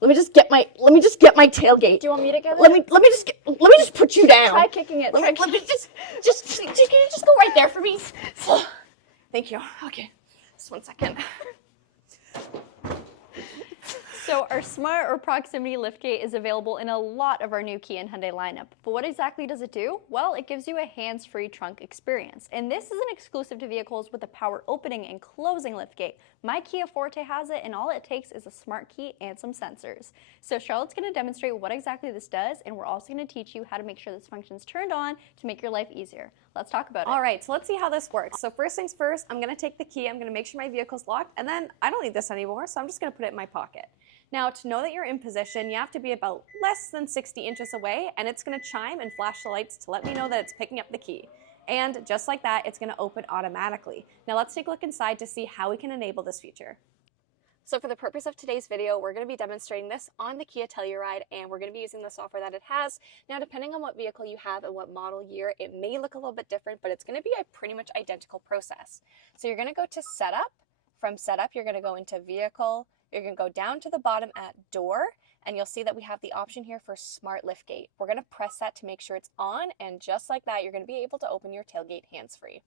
Let me just get my tailgate. Do you want me to get it? Let me just put you down. Try kicking it. Let me just can you just go right there for me? Thank you. Okay. Just 1 second. So our smart or proximity liftgate is available in a lot of our new Kia and Hyundai lineup. But what exactly does it do? Well, it gives you a hands-free trunk experience. And this isn't exclusive to vehicles with a power opening and closing liftgate. My Kia Forte has it, and all it takes is a smart key and some sensors. So Charlotte's going to demonstrate what exactly this does, and we're also going to teach you how to make sure this function's turned on to make your life easier. Let's talk about it. All right, so let's see how this works. So first things first, I'm gonna take the key, I'm gonna make sure my vehicle's locked, and then I don't need this anymore, so I'm just gonna put it in my pocket. Now, to know that you're in position, you have to be about less than 60 inches away, and it's gonna chime and flash the lights to let me know that it's picking up the key. And just like that, it's gonna open automatically. Now let's take a look inside to see how we can enable this feature. So for the purpose of today's video, we're going to be demonstrating this on the Kia Telluride, and we're going to be using the software that it has. Now, depending on what vehicle you have and what model year, it may look a little bit different, but it's going to be a pretty much identical process. So you're going to go to Setup. From Setup, you're going to go into Vehicle. You're going to go down to the bottom at Door, and you'll see that we have the option here for Smart Liftgate. We're going to press that to make sure it's on, and just like that, you're going to be able to open your tailgate hands-free.